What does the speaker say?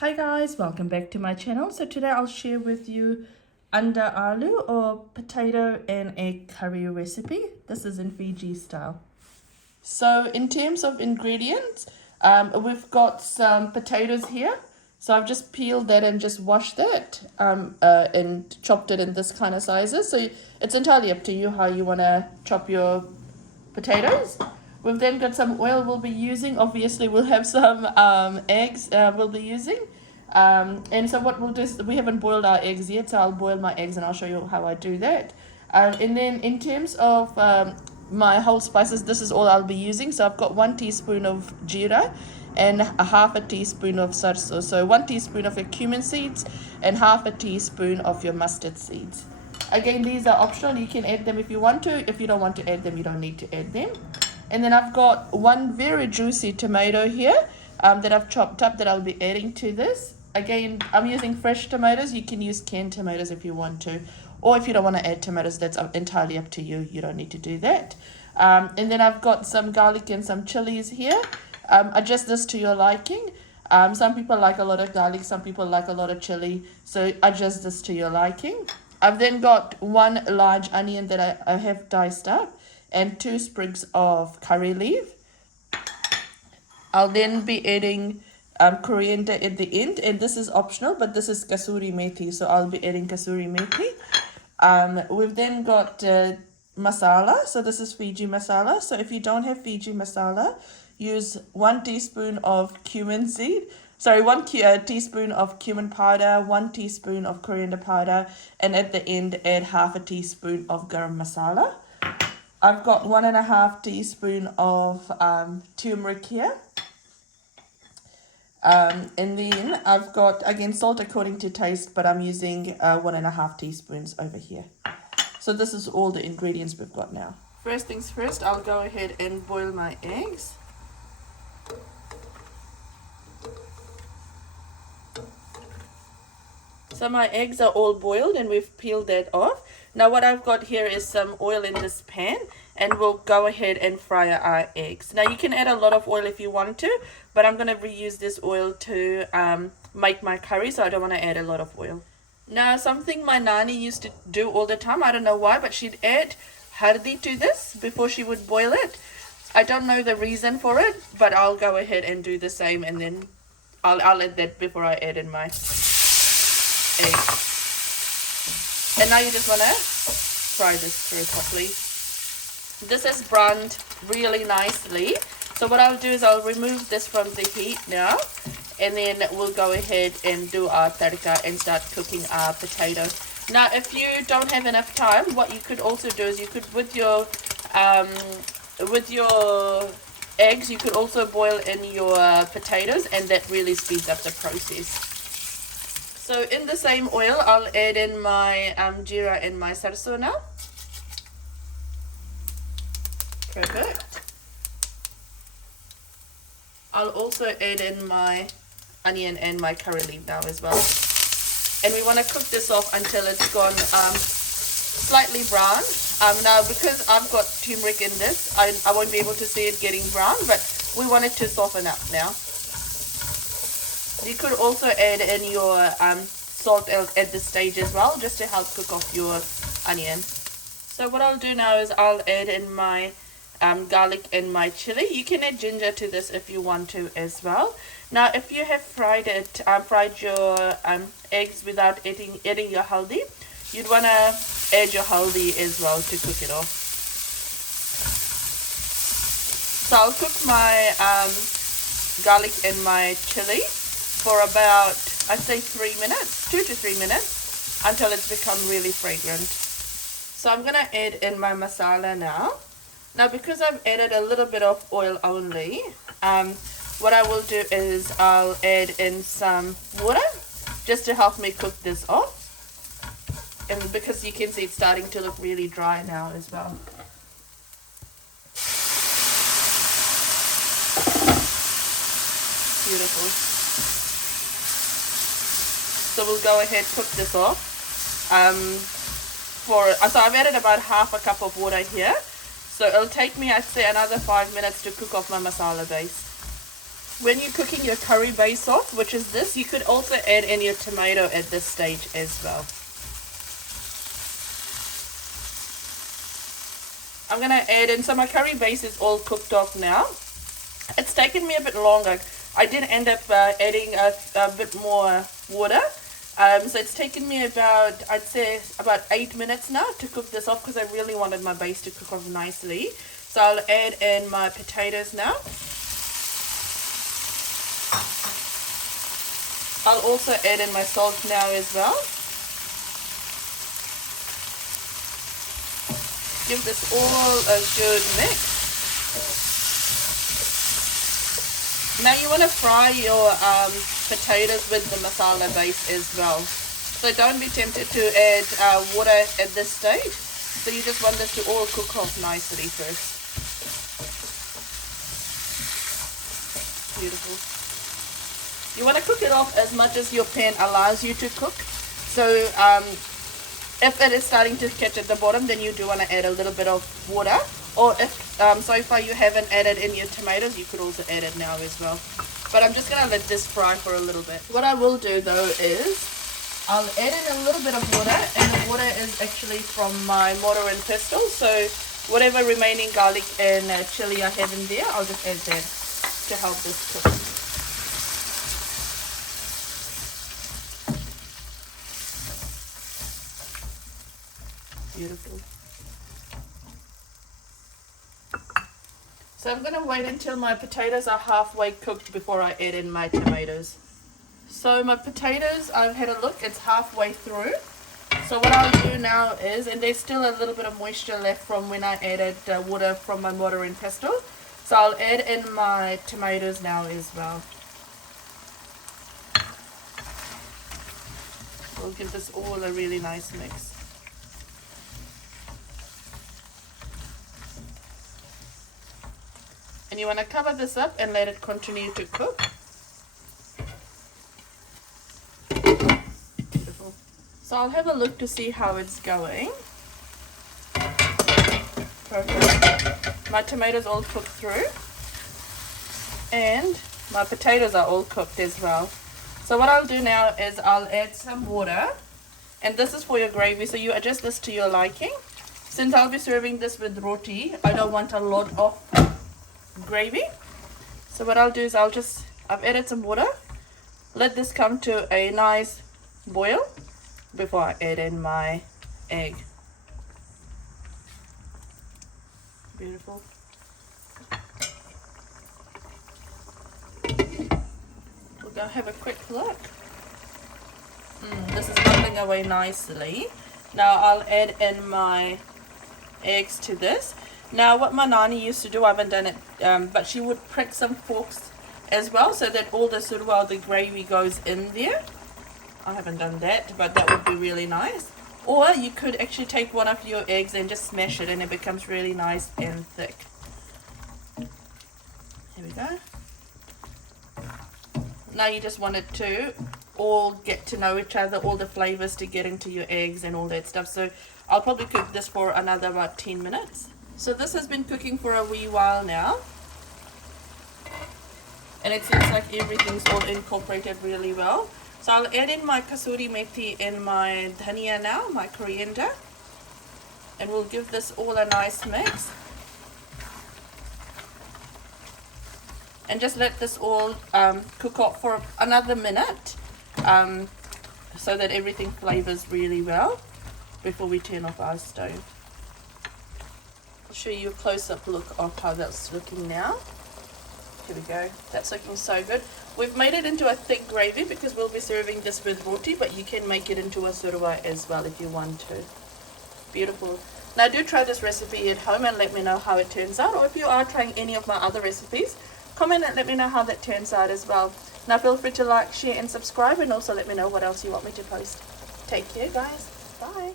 Hi guys, welcome back to my channel. So today I'll share with you under aloo or potato and egg curry recipe. This is in Fiji style. So in terms of ingredients, we've got some potatoes here. So I've just peeled that and just washed it and chopped it in this kind of sizes. So it's entirely up to you how you want to chop your potatoes. We've then got some oil we'll be using. Obviously, we'll have some eggs we'll be using. And so what we'll do is we haven't boiled our eggs yet, so I'll boil my eggs and I'll show you how I do that. And then in terms of my whole spices, this is all I'll be using. So I've got 1 teaspoon of jeera and a half a teaspoon of sarso. So 1 teaspoon of your cumin seeds and half a teaspoon of your mustard seeds. Again, these are optional. You can add them if you want to. If you don't want to add them, you don't need to add them. And then I've got one very juicy tomato here that I've chopped up that I'll be adding to this. Again, I'm using fresh tomatoes. You can use canned tomatoes if you want to. Or if you don't want to add tomatoes, that's entirely up to you. You don't need to do that. And then I've got some garlic and some chilies here. Adjust this to your liking. Some people like a lot of garlic, some people like a lot of chili. So adjust this to your liking. I've then got 1 large onion that I have diced up and 2 sprigs of curry leaf. I'll then be adding coriander at the end, and this is optional, but this is kasuri methi, so I'll be adding kasuri methi. We've then got masala, so this is Fiji masala. So if you don't have Fiji masala, use 1 teaspoon of cumin seed. Sorry, 1 teaspoon of cumin powder, 1 teaspoon of coriander powder, and at the end add half a teaspoon of garam masala. I've got 1.5 teaspoon of turmeric here. And then I've got, again, salt according to taste, but I'm using 1.5 teaspoons over here. So this is all the ingredients we've got now. First things first, I'll go ahead and boil my eggs. So my eggs are all boiled and we've peeled that off. Now what I've got here is some oil in this pan, and we'll go ahead and fry our eggs. Now you can add a lot of oil if you want to, but I'm going to reuse this oil to make my curry, so I don't want to add a lot of oil. Now something my nani used to do all the time, I don't know why, but she'd add hardi to this before she would boil it. I don't know the reason for it, but I'll go ahead and do the same, and then I'll add that before I add in my egg. And now you just want to fry this through properly. This is browned really nicely. So what I'll do is I'll remove this from the heat now, and then we'll go ahead and do our tadka and start cooking our potato. Now if you don't have enough time, what you could also do is you could, with your eggs, you could also boil in your potatoes, and that really speeds up the process. So in the same oil, I'll add in my jeera and my sarso now. Perfect. I'll also add in my onion and my curry leaf now as well. And we want to cook this off until it's gone slightly brown. Now because I've got turmeric in this, I won't be able to see it getting brown, but we want it to soften up now. You could also add in your salt at this stage as well, just to help cook off your onion. So what I'll do now is I'll add in my garlic and my chili. You can add ginger to this if you want to as well. Now if you have fried your eggs without adding your haldi, you'd want to add your haldi as well to cook it off. So I'll cook my garlic and my chili for about, I'd say 3 minutes, 2 to 3 minutes, until it's become really fragrant. So I'm going to add in my masala now. Now because I've added a little bit of oil only, what I will do is I'll add in some water just to help me cook this off. And because you can see it's starting to look really dry now as well. Beautiful. So we'll go ahead, cook this off. So I've added about half a cup of water here. So it'll take me, I'd say, another 5 minutes to cook off my masala base. when you're cooking your curry base off, which is this, you could also add in your tomato at this stage as well. I'm going to add in, so my curry base is all cooked off now. It's taken me a bit longer. I did end up adding a bit more water. So it's taken me about, I'd say, about 8 minutes now to cook this off because I really wanted my base to cook off nicely. So I'll add in my potatoes now. I'll also add in my salt now as well. Give this all a good mix. Now you want to fry your potatoes with the masala base as well. So don't be tempted to add water at this stage. So you just want this to all cook off nicely first. Beautiful. You want to cook it off as much as your pan allows you to cook. So if it is starting to catch at the bottom, then you do want to add a little bit of water. Or if so far you haven't added in your tomatoes, you could also add it now as well. But I'm just going to let this fry for a little bit. What I will do though is I'll add in a little bit of water, and the water is actually from my mortar and pestle. So whatever remaining garlic and chili I have in there, I'll just add that to help this cook. Beautiful. So I'm going to wait until my potatoes are halfway cooked before I add in my tomatoes. So my potatoes, I've had a look, it's halfway through. So what I'll do now is, and there's still a little bit of moisture left from when I added water from my mortar and pestle. So I'll add in my tomatoes now as well. We'll give this all a really nice mix. And you want to cover this up and let it continue to cook. Beautiful. So I'll have a look to see how it's going. Perfect. My tomatoes all cooked through. And my potatoes are all cooked as well. So what I'll do now is I'll add some water. And this is for your gravy, so you adjust this to your liking. Since I'll be serving this with roti, I don't want a lot of gravy. So what I'll do is I've added some water, let this come to a nice boil before I add in my egg. Beautiful. We'll go have a quick look. This is bubbling away nicely. Now I'll add in my eggs to this. Now what my nani used to do, I haven't done it, but she would prick some forks as well so that all the surwa, the gravy goes in there. I haven't done that, but that would be really nice. Or you could actually take one of your eggs and just smash it and it becomes really nice and thick. Here we go. Now you just want it to all get to know each other, all the flavors to get into your eggs and all that stuff. So I'll probably cook this for another about 10 minutes. So this has been cooking for a wee while now. And it seems like everything's all incorporated really well. So I'll add in my kasuri methi and my dhania now, my coriander. And we'll give this all a nice mix. And just let this all cook up for another minute. So that everything flavors really well before we turn off our stove. I'll show you a close-up look of how that's looking now. Here we go. That's looking so good. We've made it into a thick gravy because we'll be serving this with roti, but you can make it into a surwa as well if you want to. Beautiful. Now do try this recipe at home and let me know how it turns out. Or if you are trying any of my other recipes, comment and let me know how that turns out as well. Now feel free to like, share and subscribe, and also let me know what else you want me to post. Take care guys. Bye.